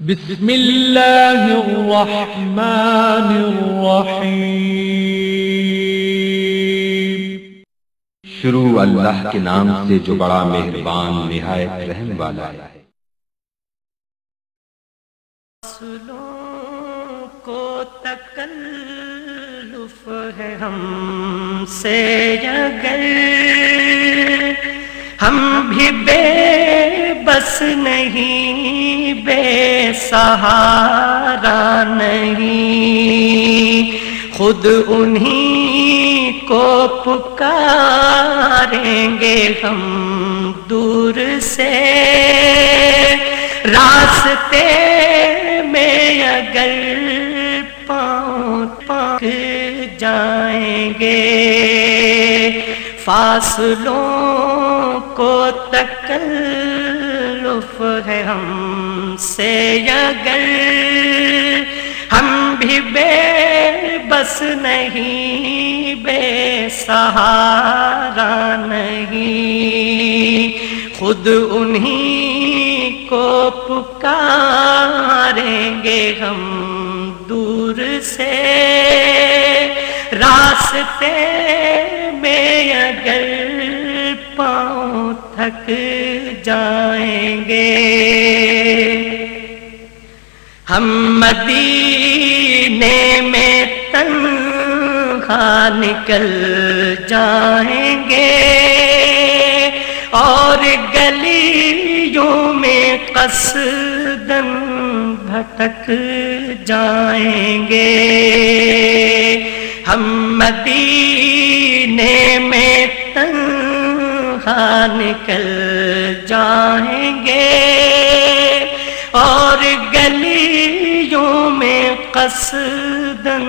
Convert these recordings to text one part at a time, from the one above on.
بسم اللہ الرحمن الرحیم۔ شروع اللہ کے نام سے جو بڑا مہربان نہایت رحم والا ہے۔ فاصلوں کو تکلف ہے ہم سے اگر ہم بھی بے بس نہیں، بے سہارا نہیں، خود انہی کو پکاریں گے ہم دور سے، راستے میں اگر پاؤں پاک جائیں گے، فاصلوں کو تکلف ہے ہم سے اگر ہم بھی بے بس نہیں، بے سہارا نہیں، خود انہی کو پکاریں گے ہم دور سے، راستے میں اگر پاؤں تھک جائیں گے، ہم مدینے میں تنہا نکل جائیں گے اور گلیوں میں قصداً بھٹک جائیں گے، ہم مدینے میں تنہا نکل جائیں گے اور گلیوں میں قصداً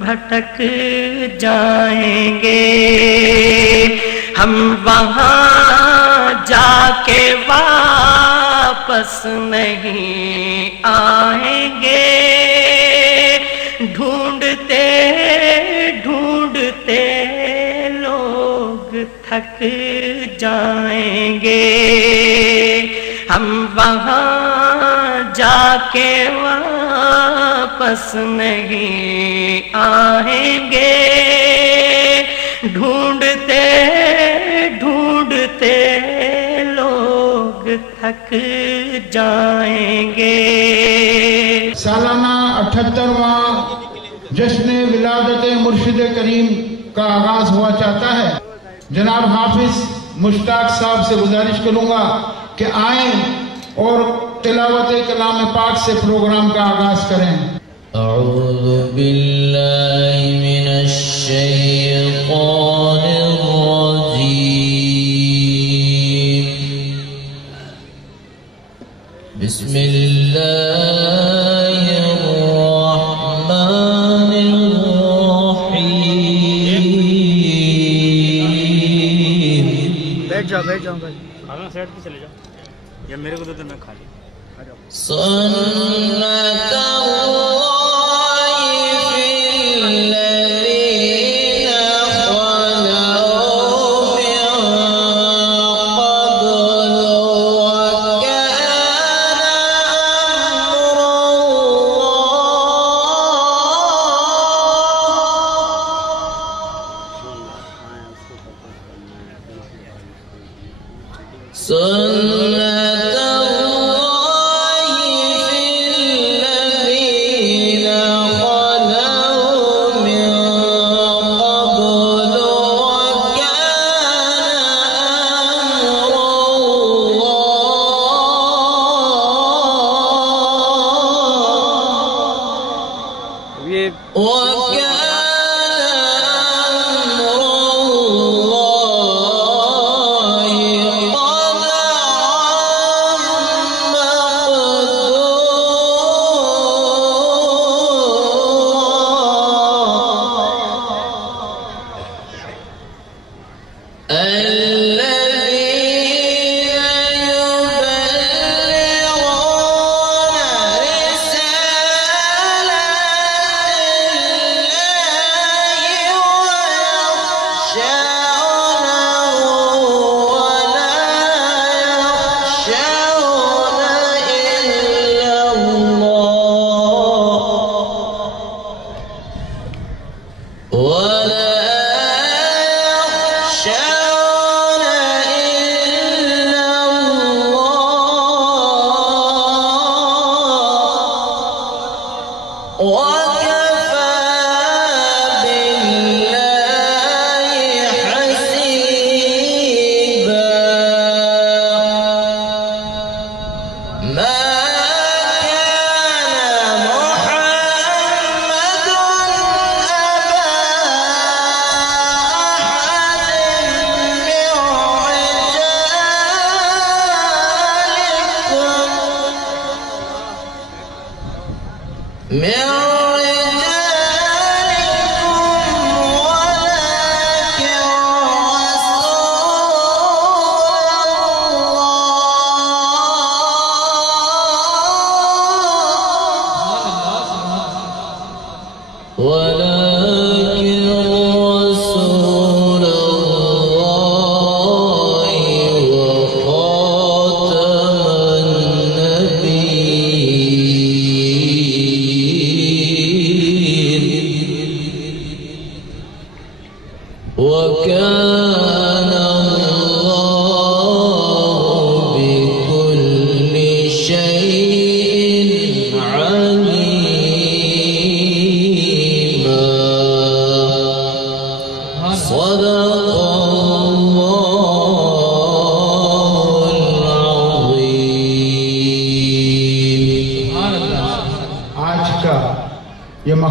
بھٹک جائیں گے، ہم وہاں جا کے واپس نہیں آئیں گے، ڈھونڈتے ڈھونڈتے لوگ تھک جائیں گے، ہم وہاں جا کے واپس نہیں آئیں گے، ڈھونڈتے ڈھونڈتے لوگ تھک جائیں گے۔ سالانہ 78واں جشن ولادت مرشد کریم کا آغاز ہوا چاہتا ہے۔ جناب حافظ مشتاق صاحب سے گزارش کروں گا کہ آئیں اور تلاوت کلام پاک سے پروگرام کا آغاز کریں۔ اعوذ باللہ من الشیطان الرجیم، بسم اللہ الرحمن الرحیم۔ بیٹھ جاؤ بھائی، آگاں سائڈ پہ چلے جاؤ یا میرے کو دے دو، میں کھا لوں۔ سنت اللہ فی الذین خلوا من قبل وکان امر اللہ،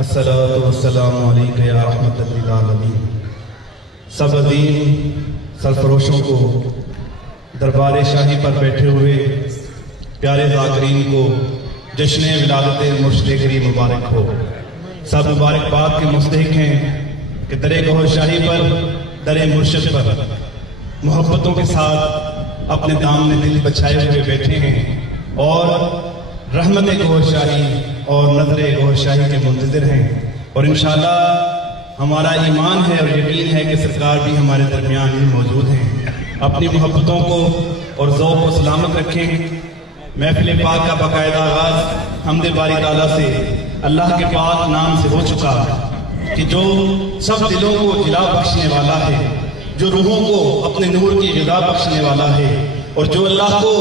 الصلاۃ والسلام علیکہ یا رحمت للعالمین۔ سب دین سرفروشوں کو، دربار شاہی پر بیٹھے ہوئے پیارے ذاکرین کو جشن ولادت مرشد کریم مبارک ہو۔ سب مبارکباد کے مستحق ہیں کہ در گوہر شاہی پر، در مرشد پر محبتوں کے ساتھ اپنے دامن دل بچھائے ہوئے بیٹھے ہیں اور رحمت گوہر شاہی اور نظر گوہر شاہی کے منتظر ہیں، اور انشاءاللہ ہمارا ایمان ہے اور یقین ہے کہ سرکار بھی ہمارے درمیان ہی موجود ہیں۔ اپنی محبتوں کو اور ذوق و سلامت رکھیں۔ محفل پاک کا باقاعدہ آغاز حمد باری تعالیٰ سے، اللہ کے پاک نام سے ہو چکا کہ جو سب دلوں کو جلا بخشنے والا ہے، جو روحوں کو اپنے نور کی غذا بخشنے والا ہے، اور جو اللہ کو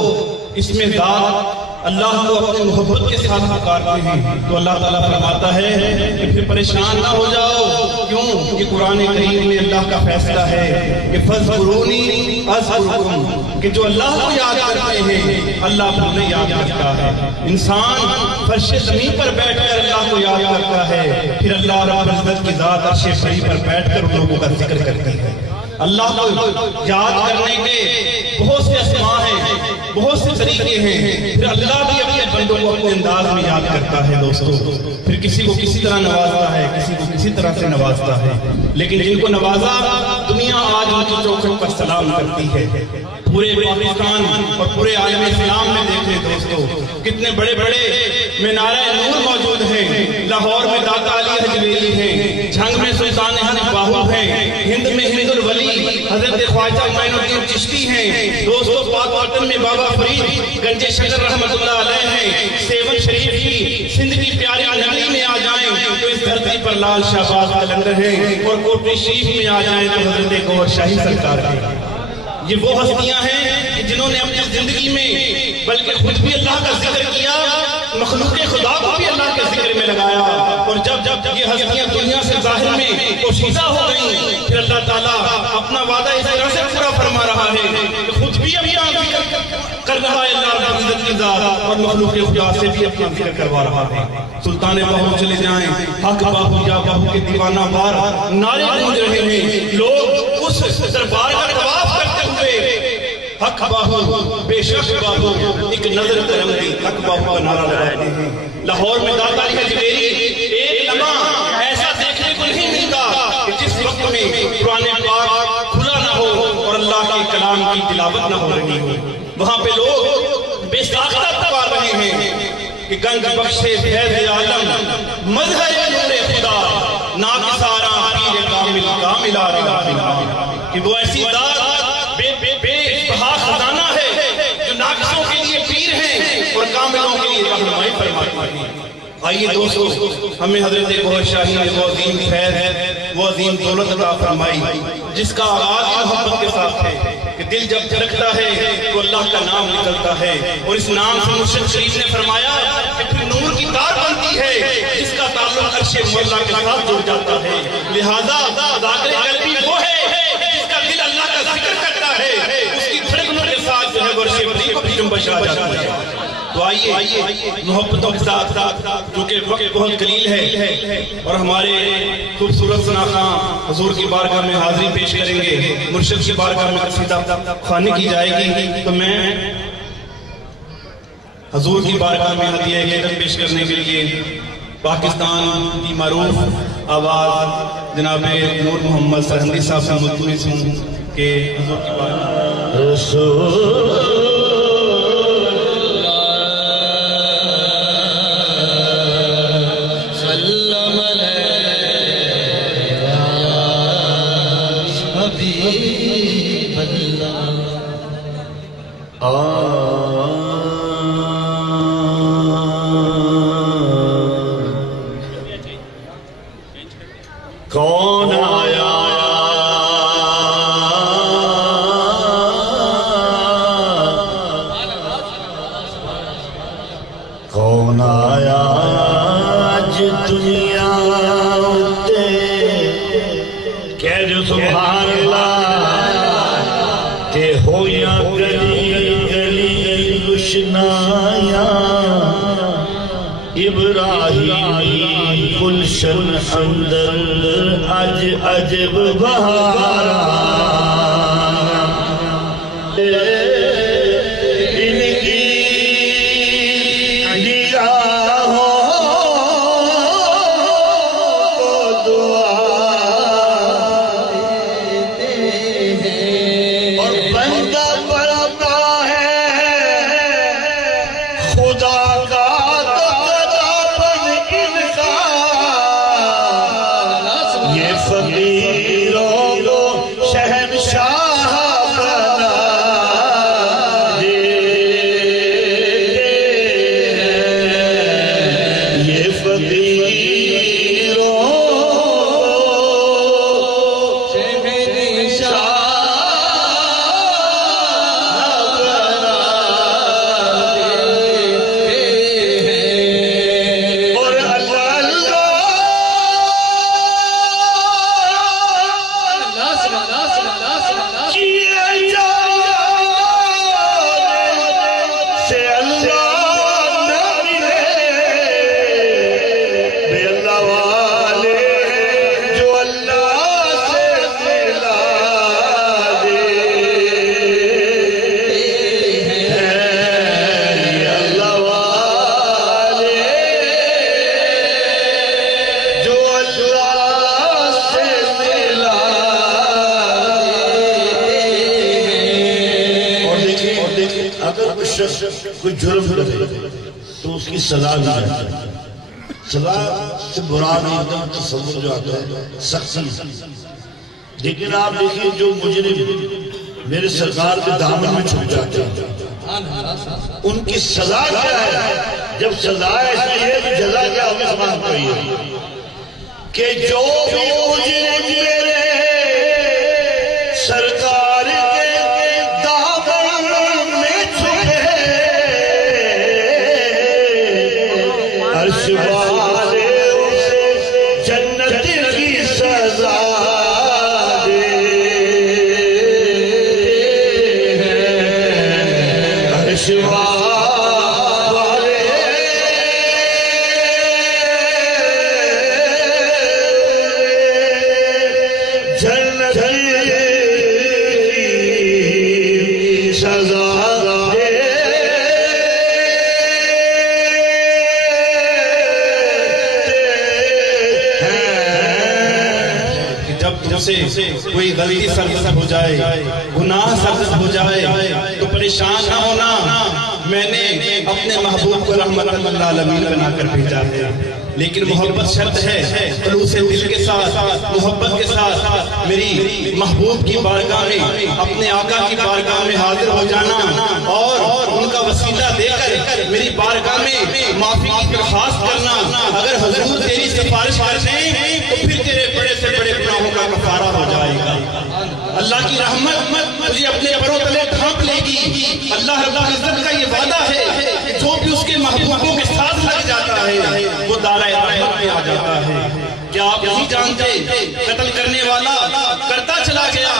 اس میں ذات اللہ کو اپنی محبت کے ساتھ پکارتے ہیں، تو اللہ تعالیٰ فرماتا ہے کہ پھر پریشان نہ ہو جاؤ۔ کیوں؟ کہ قرآن کریم میں اللہ کا فیصلہ ہے کہ فَاذْكُرُونِي أَذْكُرْكُمْ، کہ جو اللہ کو یاد کرتے ہیں اللہ انہیں یاد کرتا ہے۔ انسان فرش زمین پر بیٹھ کر اللہ کو یاد کرتا ہے، پھر اللہ رب العزت کی ذات عرش بری پر بیٹھ کر ان لوگوں کا ذکر کرتی ہے۔ اللہ کو یاد کرنے کے بہت سے اسماء ہیں، بہت سے طریقے ہیں، پھر اللہ بھی اپنے بندوں کو اپنے انداز میں یاد کرتا ہے دوستو۔ پھر کسی کو کسی طرح نوازتا ہے، کسی کو کسی طرح سے نوازتا ہے، لیکن جن کو نوازا دنیا آج ان کی چوکھٹ پر سلام کرتی ہے۔ پورے پاکستان اور پورے عالم اسلام میں دیکھیں دوستو کتنے بڑے بڑے مینارہ نور موجود ہیں۔ لاہور میں داتا علی حجویری ہیں، جھنگ میں سلطان ہند باہو ہیں، ہند میں ہند الولی حضرت خواجہ معین الدین چشتی ہیں، دوستو پاک وطن میں بابا فرید گنج شکر رحمت اللہ علیہ ہیں۔ سیون شریف کی سندھ کی پیاری نگری میں آ جائیں تو اس دھرتی پر لال شہباز قلندر ہیں، اور کوٹری شریف میں آ جائیں تو حضرت گوہر شاہی سرکار ہیں۔ یہ وہ ہستیاں ہیں جنہوں نے اپنی زندگی میں بلکہ خود بھی اللہ کا ذکر کیا، مخلوق خدا کو بھی اللہ کے ذکر میں لگایا، اور جب یہ ہستیاں دنیا سے ظاہر میں پوشیدہ ہو گئیں پھر اللہ تعالیٰ اپنا وعدہ اس طرح سے پورا فرما رہا ہے کہ خود بھی اپنا ذکر کر رہا ہے اللہ رب العزت کی ذات، اور مخلوق خدا سے بھی اپنا ذکر کروا رہا ہے۔ سلطان باہو چلے جائیں، حق باہو یا باہو کے دیوانہ بار نعرے گونج رہے ہیں، لوگ اس دربار کا طواف کرتے ہوئے حق باہو بے شک باہو ایک نظر کرم دی حق باہو کا نعرہ لگاتے ہیں۔ لاہور میں داتا علی حجویری ایک لمحہ ایسا دیکھنے کو نہیں ملتا کہ جس وقت میں قرآن پاک کھلا نہ ہو اور اللہ کے کلام کی تلاوت نہ ہو رہی ہو۔ وہاں پہ لوگ بے ساختہ پکار رہے ہیں کہ گنج بخشے فیض عالم مظہر نور خدا ناکسارا پیر کامل کامل آرہا، کہ وہ ایسی ذات بے بہا خزانہ ہے جو ناقصوں کے لیے پیر ہیں اور کاملوں کے لیے رہنمائی فرماتی ہے۔ آئیے دوستو ہمیں حضرت گوہر شاہی نے وہ عظیم فیض ہے، وہ عظیم دولت عطا فرمائی جس کا آغاز محبت کے ساتھ ہے کہ دل جب دھڑکتا ہے تو اللہ کا نام نکلتا ہے، اور اس نام سے مرشد شریف نے فرمایا کہ پھر نور کی تار بنتی ہے جس کا تعلق عرش مولا کے ساتھ جڑ جاتا ہے۔ لہذا ذاکر قلبی وہ ہے جس کا دل اللہ کا ذکر کرتا ہے، اس کی دھڑکنوں کے ساتھ جو ہے وہ عرش بری کو بھی جنبش آ جاتی ہے۔ تو آئیے محبتوں کے ساتھ چونکہ وقت بہت قلیل ہے اور ہمارے خوبصورت ثنا خان حضور کی بارگاہ میں حاضری پیش کریں گے، مرشد کی بارگاہ میں قصیدہ خوانی کی جائے گی، تو میں حضور کی بارگاہ میں ہدیہ خدمت پیش کرنے کے لیے پاکستان کی معروف آواز جناب نور محمد سرہندی صاحب سے ملتمس ہوں کہ حضور کی بارگاہ کون آیا کون آیا آج دنیا اتے کہہ جو سبحان اللہ تے ہویا گلی گلی روشنایا ابراہیم گلشن اندر اج عجب بہار ان کی نگاہوں کو دعا اور بندہ پڑھتا ہے خدا کا فقیروں کو شہنشاہ بنا دیتے ہیں یہ فقیروں کو شہنشاہ بنا دیتے ہیں اور کوئی جرم کرے تو اس کی سزا دی جاتی ہے سزا سے برا نہیں ہوتا تصور جو آتا ہے سختی لیکن آپ دیکھیے جو مجرم میرے سرکار کے دامن میں چھپ جاتے ہیں ان کی سزا کیا ہے جب سزا ایسی ہے کہ جزا کیا ہوگی سمجھ پائی ہے کہ جو بھی مجرم میرے سرکار والے اسے جنت کی سزا دیتے ہیں عرش والے جنت کی سزا سے کوئی غلطی سرزد ہو جائے گناہ سرزد ہو جائے تو پریشان نہ ہونا میں نے اپنے محبوب کو رحمت للعالمین بنا کر بھیجا ہے لیکن محبت شرط ہے خلوص دل کے ساتھ محبت کے ساتھ میری محبوب کی بارگاہ میں اپنے آقا کی بارگاہ میں حاضر ہو جانا اور ان کا وسیلہ دے کر میری بارگاہ میں معافی کی درخواست کرنا اگر حضور تیری سفارش کر دیں تو پھر تیرے بڑے سے بڑے گناہوں کا کفارہ ہو جائے گا اللہ کی رحمت تجھے اپنے پروں تلے ڈھانپ لے گی اللہ رب العزت کا یہ وعدہ ہے کہ جو بھی اس کے محبوبوں کے ساتھ لگ جاتا ہے وہ دارۂ رحمت میں آ جاتا ہے کیا آپ نہیں جانتے قتل کرنے والا کرتا چلا گیا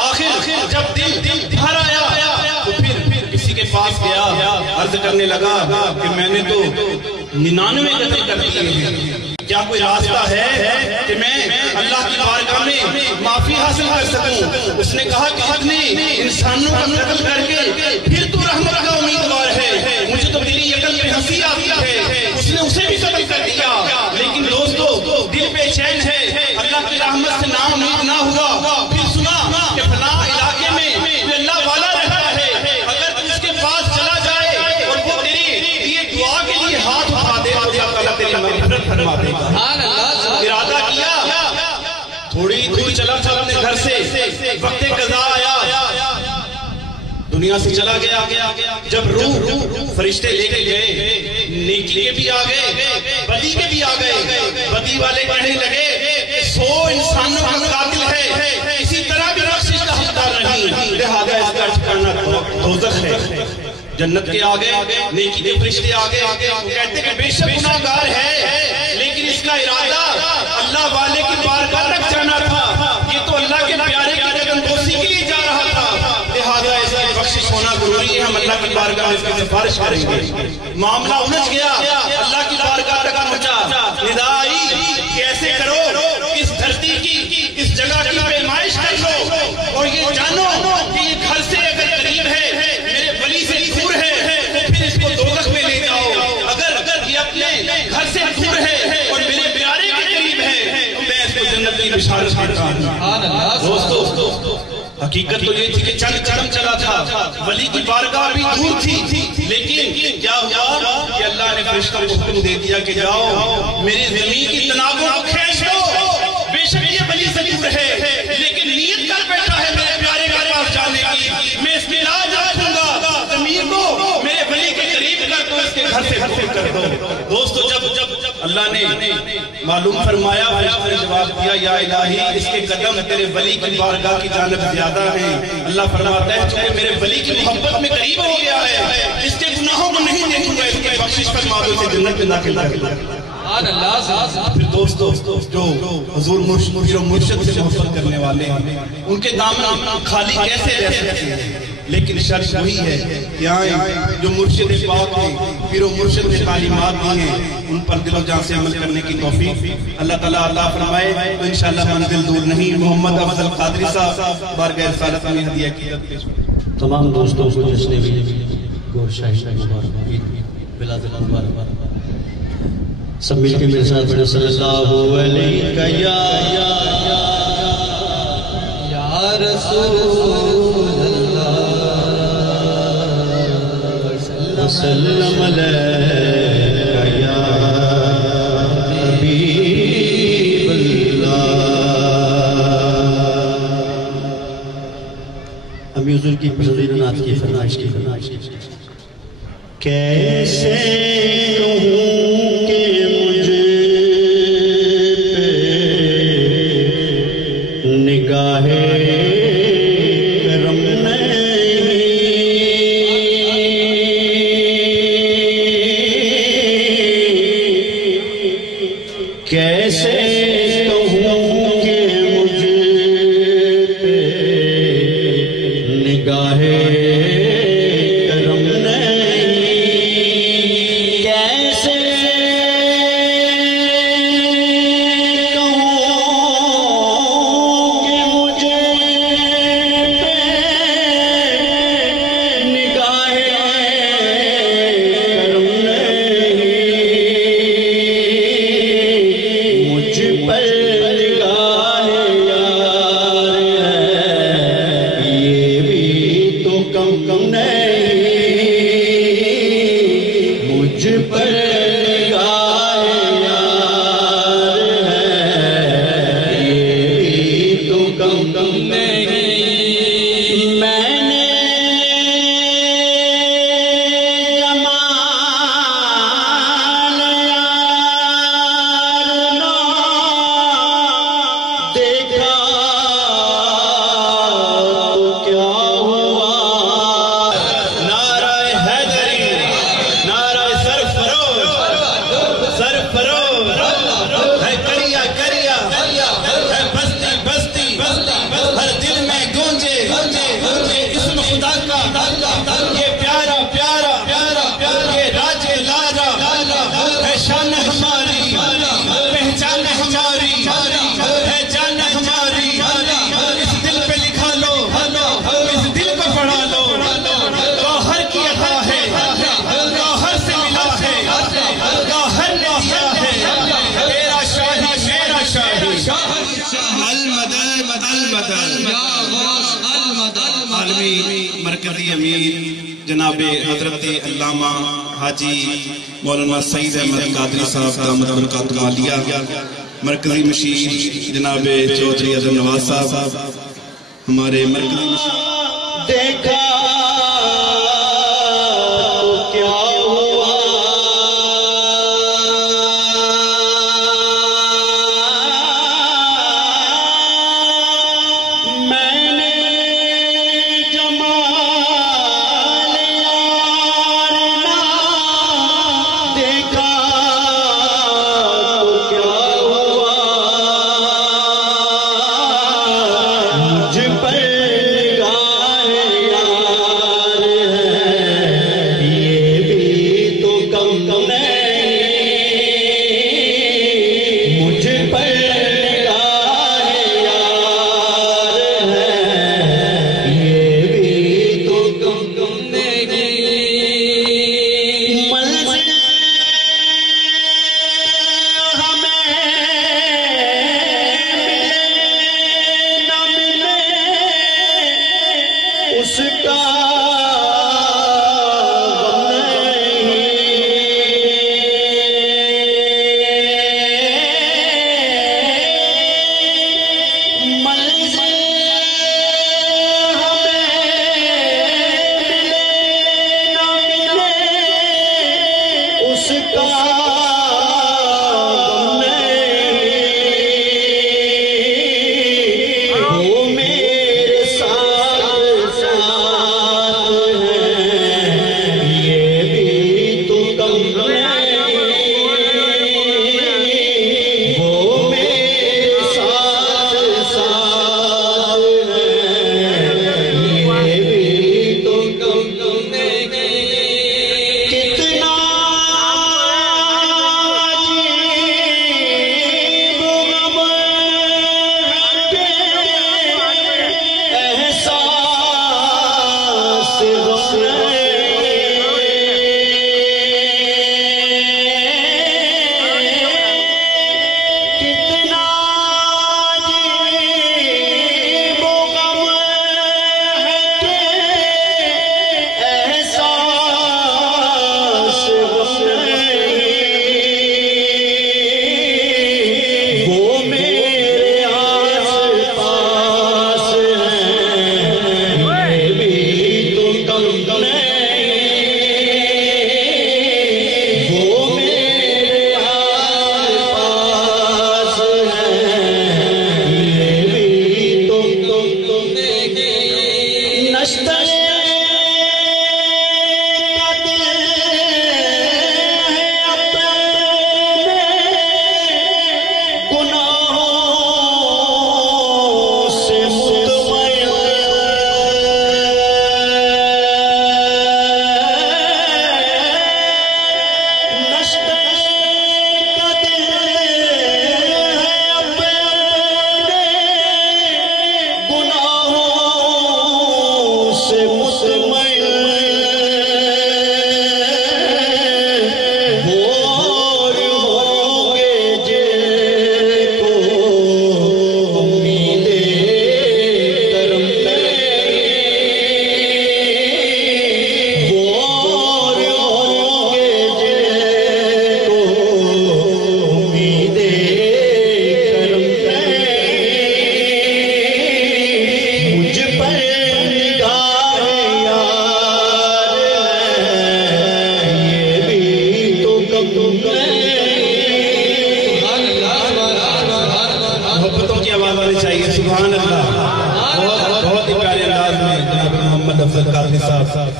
آخر جب دل بھر آیا تو پھر کسی کے پاس گیا عرض کرنے لگا کہ میں نے تو 99 قتل کر دیے ہیں کیا کوئی راستہ ہے کہ میں اللہ کی بارگاہ میں معافی حاصل کر سکوں اس نے کہا کہ اپنے انسانوں کا قتل کر کے پھر تو رحمت کا امیدوار ہے مجھے تو تیری عقل پہ ہنسی آتی ہے اس نے اسے بھی قتل کر دیا لیکن دوستو دل بے چین ہے اللہ کی رحمت سے نا امید نہ ہوا پھر سنا کہ فلاں علاقے میں اللہ والا رہتا ہے اگر تو اس کے پاس چلا جائے اور وہ تیری یہ دعا کے لیے ہاتھ اٹھا دے تو اللہ تعالیٰ تیری مغفرت فرما دے گا ارادہ کیا تھوڑی دور چلا اپنے گھر سے وقت قضا آیا دنیا سے چلا گیا جب روح فرشتے لے کے گئے نیکی کے بھی آ گئے بدی کے بھی آ گئے بدی والے کہنے لگے 100 انسانوں کا قاتل ہے اسی طرح بھی بخشش کا حقدار نہیں لہذا اس کا ٹھکانہ دوزخ ہے جنت کے آگے نیکی کے فرشتے آگے کہتے کہ بے شک گناہگار ہے لیکن اس کا ارادہ اللہ والے کی بارگاہ تک جانا تھا یہ تو اللہ کے پیارے کی قدم بوسی کے لیے جا رہا تھا لہذا اس کی بخشش ہونا ضروری ہے ہم اللہ کی بارگاہ میں اس کی سفارش کریں گے معاملہ الجھ گیا اللہ کی بارگاہ تک پہنچا حقیقت تو یہ تھی کہ چند قدم چلا تھا، ولی کی بارگاہ بھی دور تھی، لیکن کیا ہوا کہ اللہ نے فرشتہ کو حکم دے دیا کہ جاؤ میری زمین کی تنابوں کو کھینچ دو، بے شک یہ ولی ضرور ہے لیکن نیت کر بیٹھا ہے میرے پیارے کے پاس جانے کی، میں اس کی لاج رکھوں گا، زمین کو میرے ولی کے قریب کر دو، اس کے گھر سے دور کر دو۔ دوستو جب اللہ نے معلوم فرمایا، فرشتہ نے جواب دیا یا الہی اس کے قدم تیرے ولی کی بارگاہ کی جانب زیادہ ہیں۔ اللہ فرماتا ہے چونکہ میرے ولی کی محبت میں قریب ہو گیا ہے، اس کے گناہوں کو نہیں دیکھوں گا، اس کی بخشش فرما دو، اسے جنت میں داخل کر دو۔ پھر دوستو جو حضور مرشد سے محبت کرنے والے ہیں ان کے دامن خالی کیسے رہ سکتے ہیں، لیکن شرط وہی ہے کہ آئیں جو مرشد پاک ہیں، پھر وہ مرشد نے تعلیمات دی ہیں، ان پر دل و جان سے عمل کرنے کی توفیق اللہ تعالیٰ عطا فرمائے تو انشاءاللہ منزل دور نہیں۔ محمد افضل قادری صاحب بارگاہ رسالت میں ہدیہ کیا۔ تمام دوستوں کو جس نے بھی گور شاہی مبارک ولادت مبارک سب مل کے میرے ساتھ پڑھیں صلی اللہ علیہ یا رسول اللہ وسلم علیہ یا حبیب اللہ۔ ہمیں حضور کی پسندیدہ نعت کی فرمائش کی کیسے کہوں کہ مجھے پہ نگاہ کرم نہیں، کیسے کہوں کہ مجھے پہ نگاہ مرکزی امیر جناب حضرت علامہ حاجی مولانا سعید احمد قادری صاحب دامت برکاتہ عالیہ، مرکزی مشیر جناب چودھری اظہر نواز صاحب، ہمارے مرکزی مشیر دیکھا تو کیا ہوا پر گائے اس کا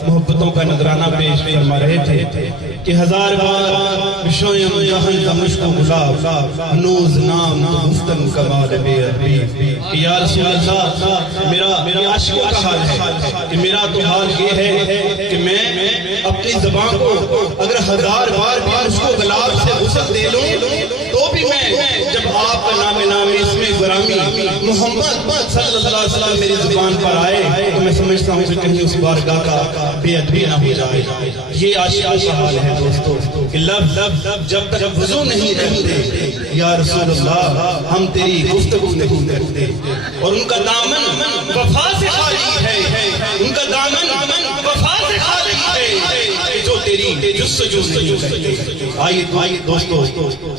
محبتوں کا نظرانہ پیش فرما رہے تھے کہ ہزار بار بشویم جہن کا مشک و گلاب ہنوز نام تو گفتن کمال بے عربی کہ یا رسول اللہ میرا عاشقوں کا حال ہے کہ میرا تو حال یہ ہے کہ میں اپنی زبان کو اگر ہزار بار بھی مشک و گلاب سے غسل دے لوں تو بھی میں جب آپ کا نام اسم گرامی محمد صلی اللہ علیہ وسلم میری زبان پر آئے تو میں سمجھتا ہوں کہ کہیں اس بارگاہ کا بے ادبی نہ ہو جائے. یہ عاشقوں کا حال ہے دوستو کہ لفظ جب تک وضو نہیں رہتے یا رسول اللہ ہم تیری گفتگو نہیں کرتے. اور ان کا دامن وفا سے خالی ہے, ان کا دامن وفا سے خالی ہے جو تیری جستجو نہیں کرتے. آئیے دوستو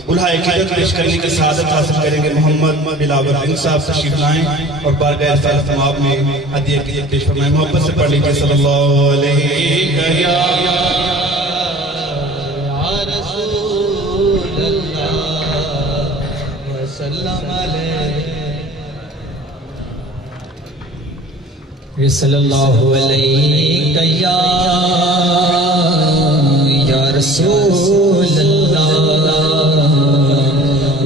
الہائے قیادت پیش کرنے کی سعادت حاصل کریں گے. محمد بلاول انصاف تشریف لائیں اور بارگاہ فیض ثواب میں ہدیہ کی پیش فرمائیں. محبت سے پڑھ لیجیے صلی اللہ علیہ یا رسول اللہ وسلم علیہ صلی اللہ علیہ یا رسول اللہ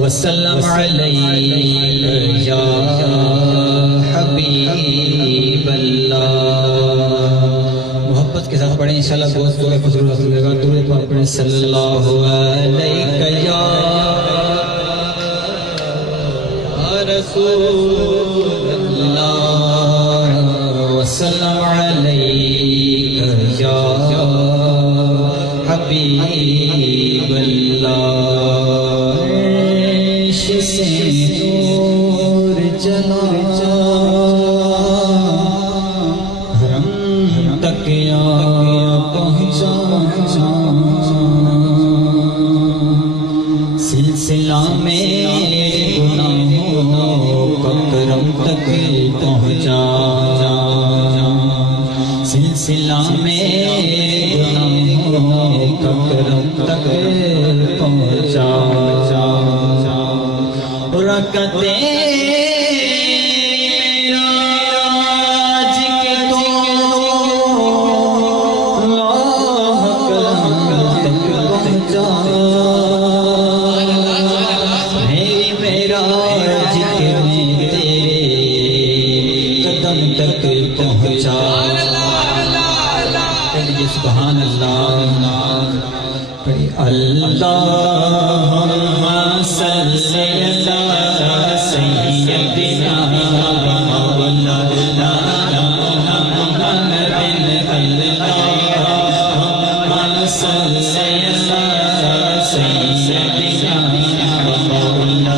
وسلم علیہ یا حبیب اللہ. محبت کے ساتھ پڑھیں انشاءاللہ بہت پورے فضل حاصل ہوگا. درود پاک پڑھیں صلی اللہ علیہ یا رسول اللہ وسلم علیہ یا حبیب اللہ. نور جلا حرم سلسلہ میرے گناہوں کا کرم تک پہنچا رکعتیں سبحان اللہ اللہم صلی علی سیدنا مولانا محمد اللہم صلی علی سیدنا مولانا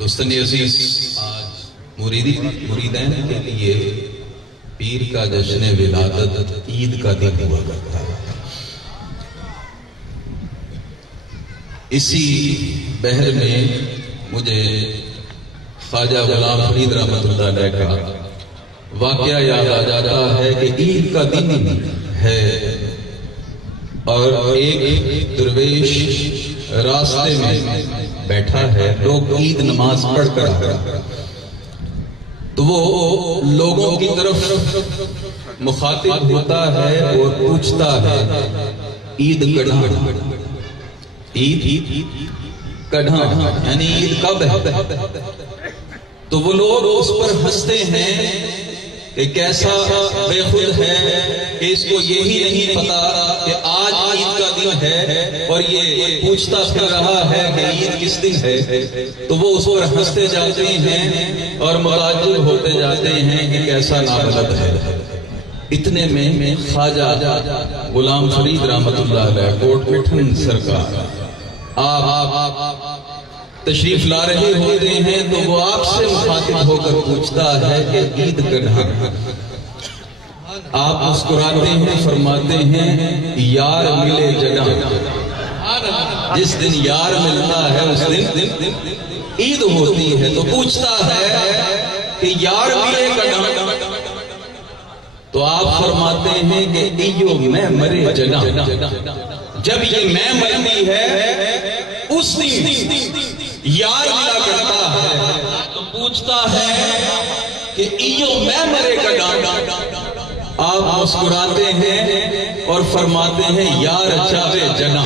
دوستان عزیز آج مریدین کے لیے پیر کا جشن ولادت عید کا دن ہوا کرتا ہے. اسی بہر میں مجھے خواجہ غلام فرید رحمت اللہ علیہ کا واقعہ یاد آ جاتا ہے کہ عید کا دن ہے اور ایک درویش راستے میں بیٹھا ہے. لوگ عید نماز پڑھ کر تو وہ لوگوں کی طرف مخاطب ہوتا ہے اور پوچھتا ہے عید کڑھا عید کڑھا یعنی عید کب ہے؟ تو وہ لوگ اس پر ہنستے ہیں کہ کیسا بے خود ہے کہ اس کو یہی نہیں پتا کہ آج عید کا دن ہے اور یہ پوچھتا پھر رہا ہے کہ عید کس دن ہے، تو وہ اس پر ہنستے جاتے ہیں اور متعجب ہوتے جاتے ہیں کہ کیسا نابلد ہے۔ اتنے میں خواجہ غلام فرید رحمت اللہ علیہ کوٹ مٹھن سرکار آپ تشریف لا رہے ہوتے ہیں، تو وہ آپ سے مخاطب ہو کر پوچھتا ہے کہ عید کہاں؟ آپ مسکراتے ہیں، فرماتے ہیں یار ملے جگہ۔ جس دن یار ملتا ہے اس دن عید ہوتی ہے۔ تو پوچھتا ہے کہ یار ملے جگہ، تو آپ فرماتے ہیں کہ ایو میں مرے جگہ۔ جب یہ میں مرتی ہے اس دن یار ملا کرتا ہے۔ تو پوچھتا ہے کہ ایو میں مرے جگہ، آپ مسکراتے ہیں اور فرماتے ہیں یار چاہے جنا۔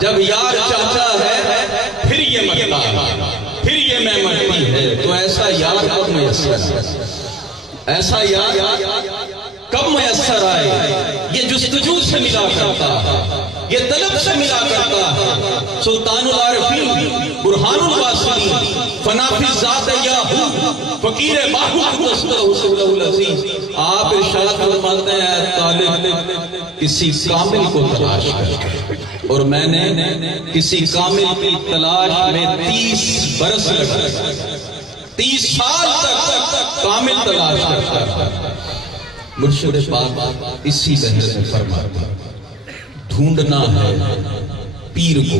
جب یار چاہتا ہے پھر یہ مرتا ہے، پھر یہ میں مرتی ہے۔ تو ایسا یار کب میسر ہے؟ ایسا یار کب میسر آئے؟ یہ جستجو سے ملا کرتا ہے، یہ طلب سے ملا کرتا ہے۔ سلطان العارفین برہان الواصلین فنافی ذات یاہو فقیر باہو حسن العزیز آپ ارشاد فرماتے ہیں اے طالب کسی کامل کو تلاش کر، اور میں نے کسی کامل کی تلاش میں 30 برس لگا، 30 سال تک کامل تلاش کرتا۔ مرشد پاک اسی طرح سے فرماتا ڈھونڈنا ہے پیر کو،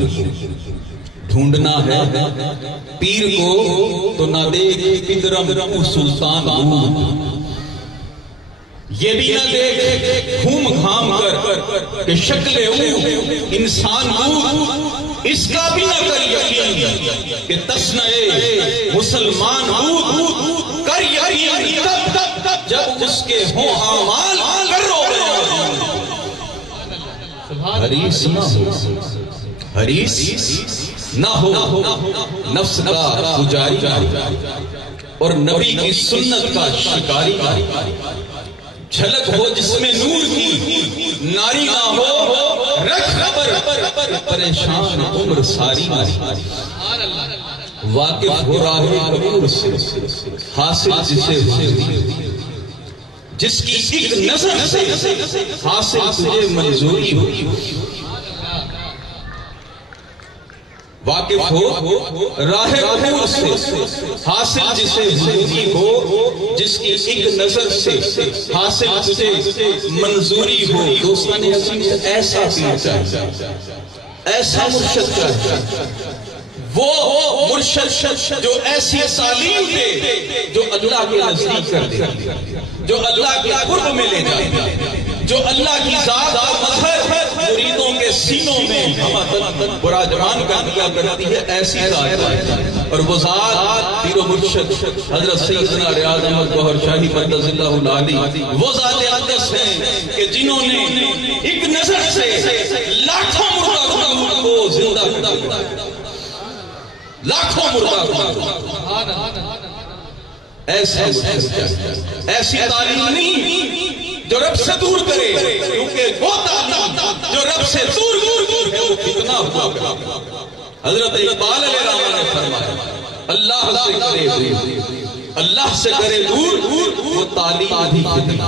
ڈھونڈنا ہے پیر کو تو نہ دیکھ پدرم سلطان بود، یہ بھی نہ دیکھ گھوم گھام کر کہ شکل انسان بود، اس کا بھی نہ کر یقین کہ تسنئے مسلمان بود، کر یقین تب جب اس کے ہوں اعمال کرو بیان۔ حریص نہ ہو، حریص نہ ہو نفس کا پجاری اور نبی کی سنت کا شکاری، جھلک ہو جس میں نور کی ناری نہ ہو، رکھ خبر پریشان عمر ساری، واقف ہو راہ قبور سے حاصل جسے ہوئی، جس کی ایک نظر سے حاصل تجھے منظوری ہوئی، واقف ہو راہ قبور سے حاصل جسے حضوری ہو، جس کی ایک نظر سے حاصل تجھے منظوری ہو۔ دوستان عزیز ایسا پیر چاہیے، ایسا مرشد چاہیے، وہ مرشد جو ایسی تعلیم دے جو اللہ کے نزدیک کر دے، جو اللہ کے قرب میں لے جائے، جو اللہ کی ذات کا مظہر مریدوں کے سینوں میں براجمان کر دیا کرتی ہے، ایسی ذات۔ اور وہ ذات پیر و مرشد حضرت سیدنا ریاض احمد گوہر شاہی مقدس اللہ العالی، وہ ذات اقدس ہیں کہ جنہوں نے ایک نظر سے لاکھوں مردہ کو زندہ کیا، لاکھوں مردہ۔ ایسا ایسی تعلیم نہیں جو رب سے دور کرے، کیونکہ وہ تعلیم جو رب سے دور ہے وہ فتنہ ہوا کرے۔ حضرت اقبال علیہ السلام نے فرمایا اللہ سے کرے دور، اللہ سے کرے دور وہ تعلیم بھی فتنہ،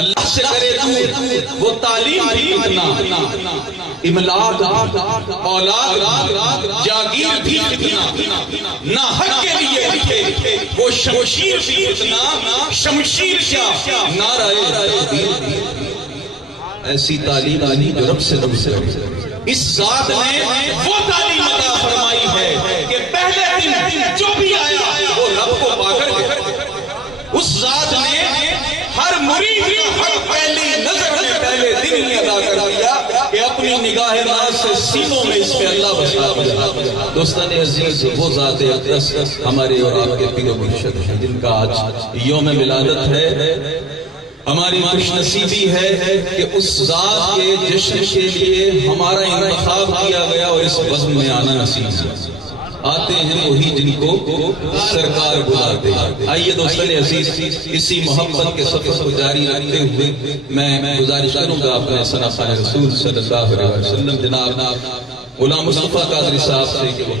اللہ سے کرے دور وہ تعلیم بھی فتنہ، املاک اولاد جاگیر بھی فتنہ، نہ حق کے لیے لکھے وہ شمشیر بھی فتنہ، شمشیر کیا نعرہ تکبیر۔ ایسی تعلیم آنی جو رب سے دور کرے۔ اس ذات نے وہ تعلیم عطا فرمائی ہے کہ پہلے دن جو بھی آیا وہ رب کو پا کر گیا۔ اس ذات نے ہر مرید کا حق پہلی نظر میں پہلے دن ہی ادا کر دیا کہ اپنی نگاہ ناز سے سینوں میں اس پہ اللہ بسا دیا۔ دوستان عزیز وہ ذات اقدس ہمارے اور آپ کے پیر و مرشد ہیں جن کا آج یوم ولادت ہے۔ ہماری خوش نصیبی ہے کہ اس ذات کے جشن کے لیے ہمارا انتخاب کیا گیا اور اس بزم میں آنا نصیب ہے۔ آتے ہیں وہی جن کو سرکار بلاتے ہیں۔ آئیے دوستان عزیز، اسی محبت کے سفر کو جاری رکھتے ہوئے میں گزارش کروں گا اپنے سنافان رسول صلی اللہ علیہ وسلم جناب غلام مصطفیٰ قادری صاحب سے کہ وہ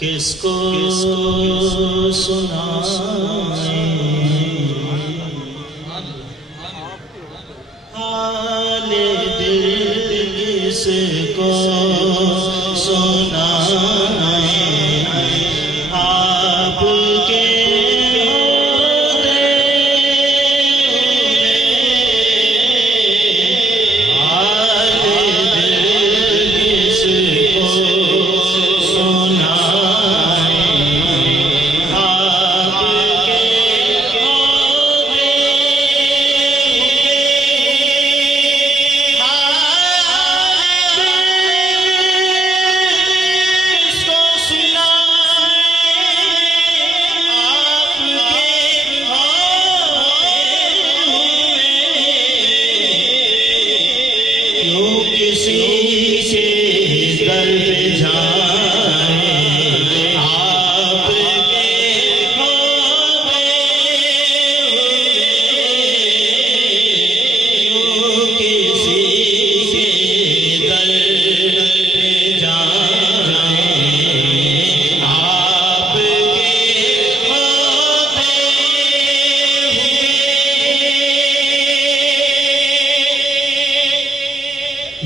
کس کو سنائیں حال دل کس کو سنائیں آپ کے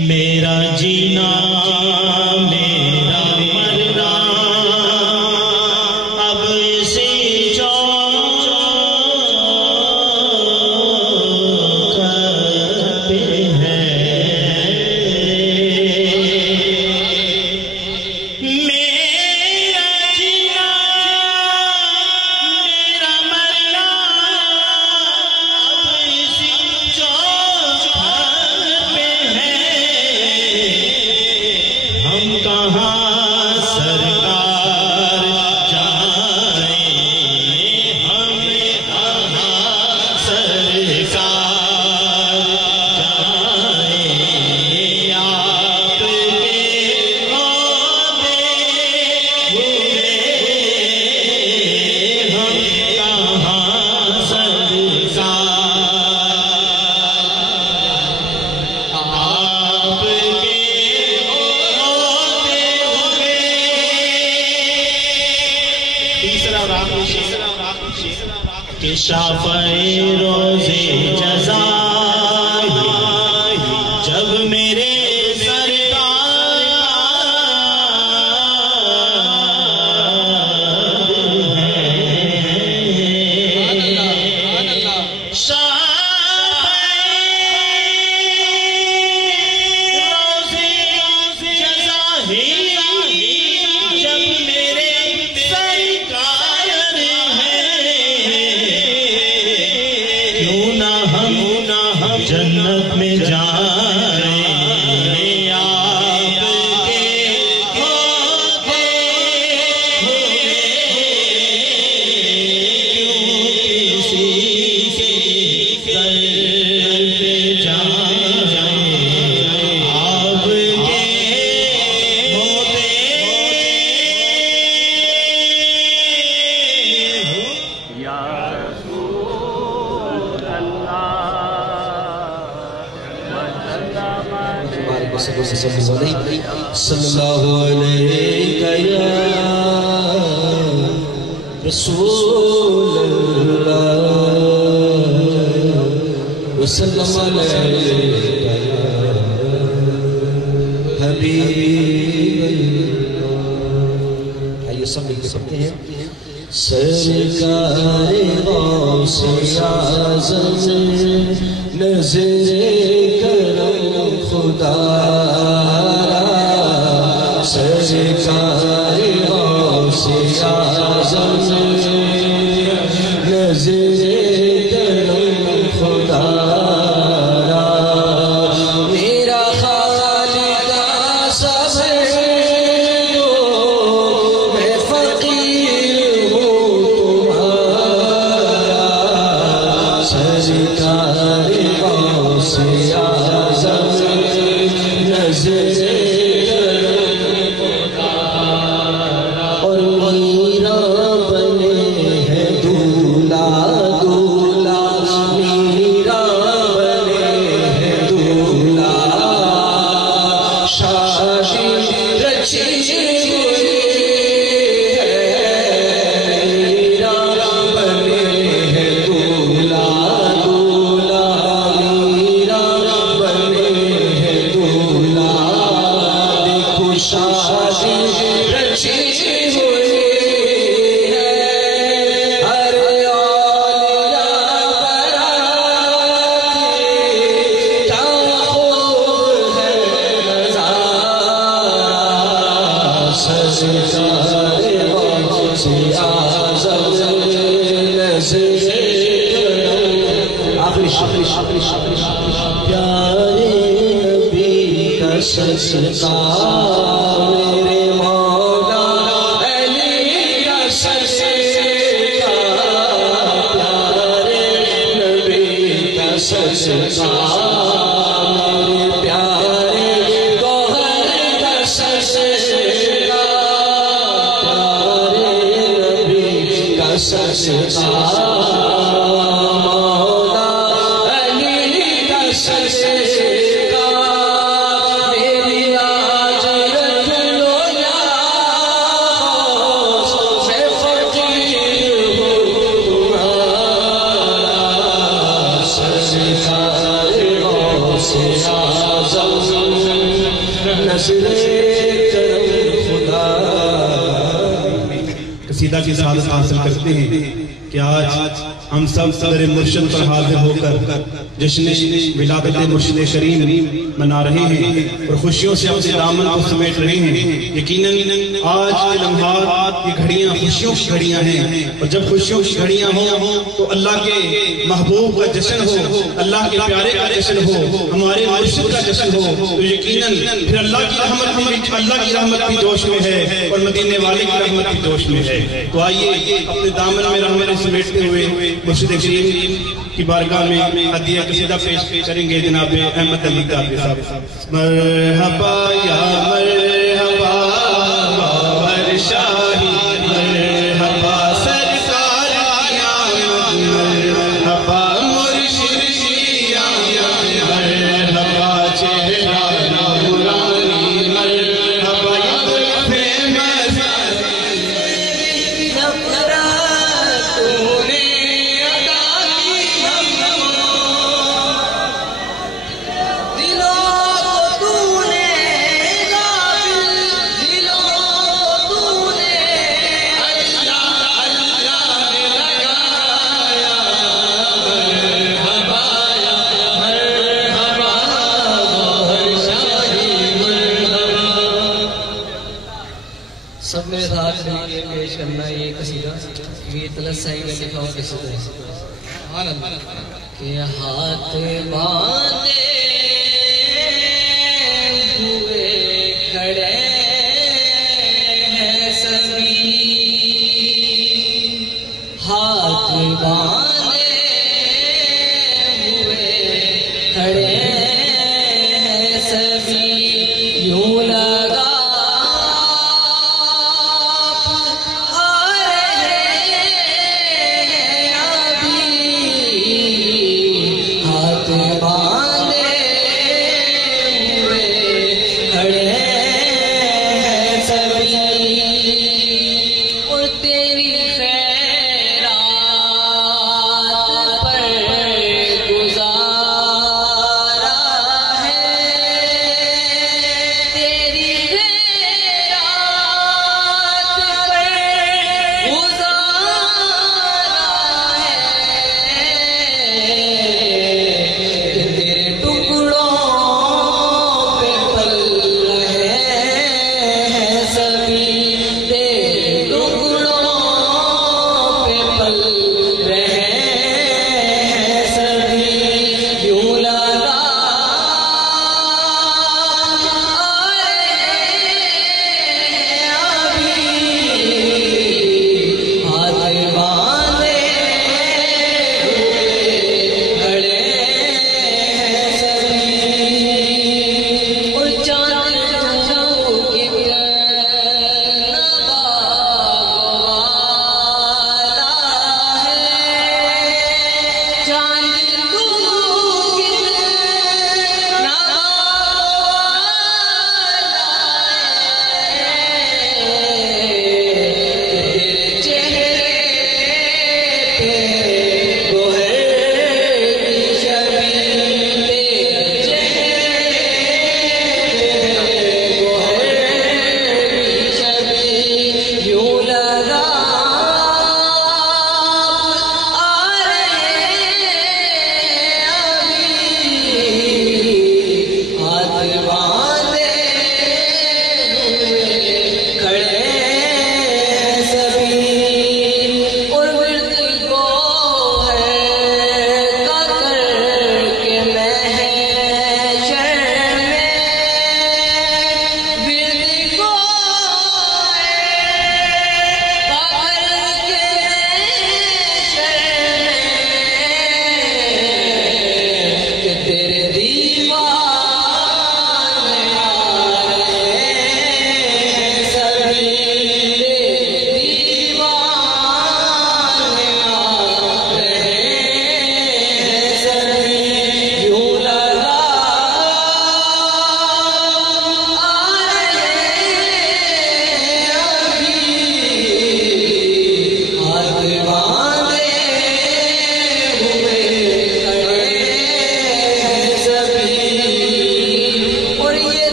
میرا جینا میرا مرنا اب اسی چوک پہ ہے میرا جینا میرا مرنا اب اسی چوک پہ ہے ہم کہاں سرکار جائیں ہم کہاں سرکار جائیں آپ کے ہوتے ہوئے ہم کہاں سرکار آپ کے کہ شافعِ روزِ جزا جب میرے جنت میں جائیں آپ کے ہوتے ہوئے کیوں کسی کے در پہ جائیں آپ کے ہوتے یا رسول اللہ صلی اللہ علیہ یا رسول اللہ وسلم علیہ یا حبیب اللہ۔ آئیے سب مل کے پڑھتے ہیں سرکار غوث اعظم نظر کرم خدا سرکار غوث اعظم نظر کرم خدا میرا خالق سب دو میں فقیر ہوں تمہارا سرکار غوث اعظم نظر پیارے نبی کا صدقہ میرے مولا علی کا صدقہ پیارے نبی کا صدقہ میرے پیارے گوہر کا صدقہ پیارے نبی کا صدقہ قصیدہ کی سعادت حاصل کرتے ہیں کہ آج ہم سب صدر مرشد پر حاضر ہو کر جشن ولادت مرشد کریم منا رہے ہیں اور خوشیوں سے اپنے دامن کو سمیٹ رہے ہیں۔ یقیناً آج کے لمحات یہ گھڑیاں خوشیوں کی گھڑیاں ہیں، اور جب خوشیوں کی گھڑیاں ہوں تو اللہ کے محبوب کا جشن ہو، اللہ کے پیارے کا جشن ہو، ہمارے مرشد کا جشن ہو، تو یقیناً پھر اللہ کی رحمت بھی جوش میں ہے اور مدینے والے کی رحمت بھی جوش میں ہے۔ تو آئیے اپنے دامن میں رحمتیں سمیٹتے ہوئے مرشد کریم کی بارگاہ میں ہدیہ قصیدہ پیش کریں گے جناب احمد علی قادری صاحب۔ مرحبا یا مرحبا باور شاہی مرحبا سرکار یا مرحبا مرشد یا مرحبا چہرہ نورانی مرحبا فیمس سب میرے ساتھ یہ پیش کرنا یہ قصیدہ یہ طلعت صاحب نے لکھا ہوا قصیدہ ہے کہ ہاتھ باندھے ہوئے کھڑے ہیں سبھی ہاتھ باندھے ہوئے کھڑے ہیں سبھی یوں لگا باندھے